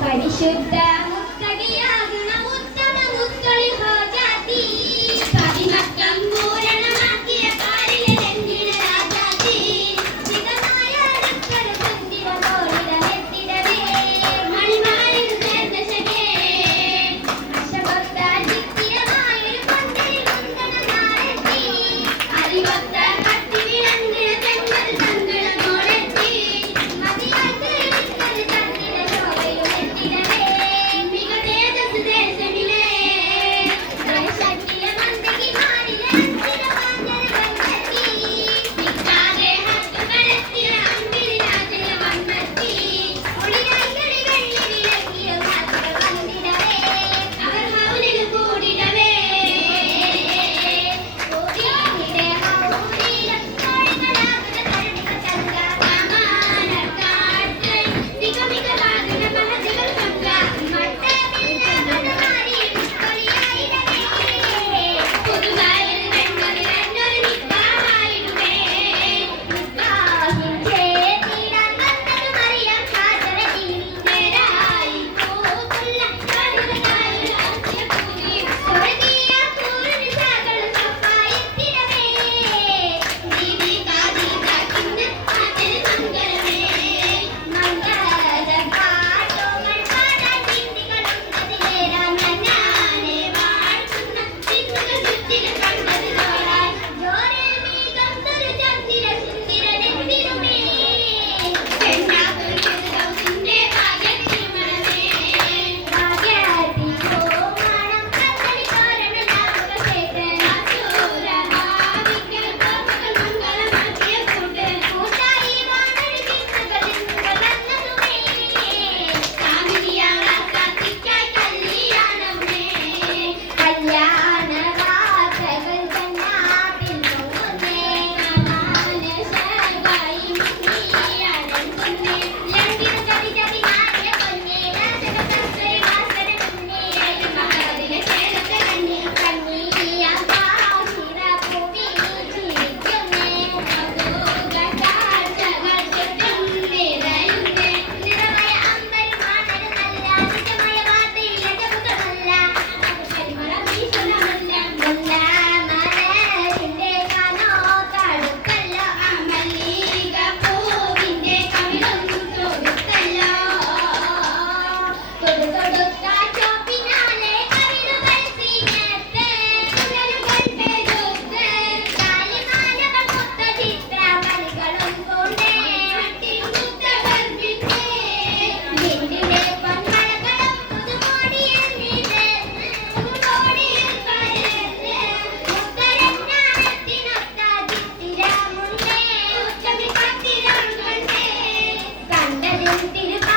പരിശുദ്ധ മുത്തകിയാകുന്ന ഉത്തമ മുത്തളി ഹോജാതി പതിമക്കം പൂരണമാക്കിയ കാലിലെന്തിന രാജാതി ചിതമായ രക്തര സുന്ദര തോളിലെത്തിടവേ മണിമാലിൽ ചേർന്നശകേ അശഭക്ത ചിത്തിരമായൊരു പന്തലിൽ കുന്തന നാരെത്തി അറിവക്ത കത്തി വിളങ്ങിയ തെങ്ങൽ തങ്ങൾ മോളെത്തി മതിയാൽ തേടിക്കൽ തന്നിട ശോഭയിലെത്തിടവേ മിക തേജസ് ദേശമിലേ ധനശക്തിയ മന്ദകി മാറിലെ അന്തിരവാഞ്ചന വന്നെത്തി നിൽക്കാതെ ഹത്തു കടത്തിയ അമ്പിളി രാജന വന്നെത്തി ഒളിനായ്ക്കളി വെള്ളി വിലക്കിയ മാത്ര വന്നിടവേ അവർ മൗലിന് കൂടിടവേ ഓടിയിടെ മൗലിനം കോഴികളാകുന്ന കരുണിക ചങ്ക മാമാനക്കാട്ട് മികമികമാകുന്ന മഹതികൾ ചങ്ക മട്ടമില്ല മതമാരി കൊലിയായിടവേ പുതുതായിൽ വെണ്ണൊരു വെണ്ണൊരു നിക്കാഹായിടുവേ നിക്കാഹിൻ ചേർത്തിടാൻ വന്നത് മറിയം ഹാജറടി നേരായി കൂത്തുള്ള കാലുകളായി രാജ്യഭൂമി സ്വർഗീയ പൂർണിശകൾ സഫായെത്തിടവേ ദീദി കാതിതാക്കിന്ന് അതിൽ മംഗളമേ മംഗള പാട്ടുകൾ പാടാൻ ചിന്തികളുണ്ടതിലേറാൻ ഞാനാനെ വാഴ്ത്തുന്ന ചിന്തുകൾ ചുറ്റിലും കണ്ടത് ജോറാൻ ജോറിൽ മീകം തുരു ചന്ദിര സുന്ദരനെത്തിരുമേ പെണ്ണാകുൽ ചിന്തൗസിന്റെ ഭാഗ്യത്തിരുമണമേ ഭാഗ്യത്തിൻ കോമാണം കത്തളി കോരണനാകുക ചേതനാസൂരമാവിക്കൽ കോമകൾ മംഗളമാക്കിയ കൂട്ട് കൂട്ടായി വാണടി ചിന്തകളിൽ വന്നതുമേ കാമിനിയാകാൻ കാത്തിക്കായി കല്യാണമേ കല്യാണ വാർത്തകൾ കണ്ണാപ്പിൽ പോകുന്നേ മാനസമായി മുന്നിയാണെന്നേ ലംഘിത ചതി ചതി നാട്യ പൊന്നേ രാജകസസ്വര വാസന മുന്നേ മഹതിലെ ചേലത്തെ കണ്ണി കണ്ണിയാ കാശിറ പൂവി ചിരിക്കുന്നേ മധുഗകാഴ്ചകൾ ചുറ്റും നിറയുന്നേ നിറമയ അമ്പരുമാണൊരു നല്ല നിജമയ വാർത്തയിലജമുഖമല്ല പരിമള വീശുന്നമല്ല മുല്ല മലരിന്റെ കാനോ തടുക്കല്ലോ ആ മല്ലിക പൂവിന്റെ കവിളൊന്നും തൊടുക്കല്ലോ തൊടുത്ത ചോപ്പിനാലെ കവിളുകൾ സീനത്ത് കുഴലുകൾ പെരുത്ത് കാലിമാലകൾ മുത്ത ചിത്രമണികളും കൊണ്ടേ മുത്ത ഗർഭിണേ നിന്നിലെ പൊന്മഴകളും പുതുമോടിയിൽ നിരന്ന് പുതുമോടിയിൽ പരന്ന് മുത്തരഞ്ഞാണത്തിനൊത്ത ചിത്തിരമുണ്ടേ ഉച്ചമി കത്തിരം കൊണ്ടേ കണ്ടതിൽ തിരുപ്പ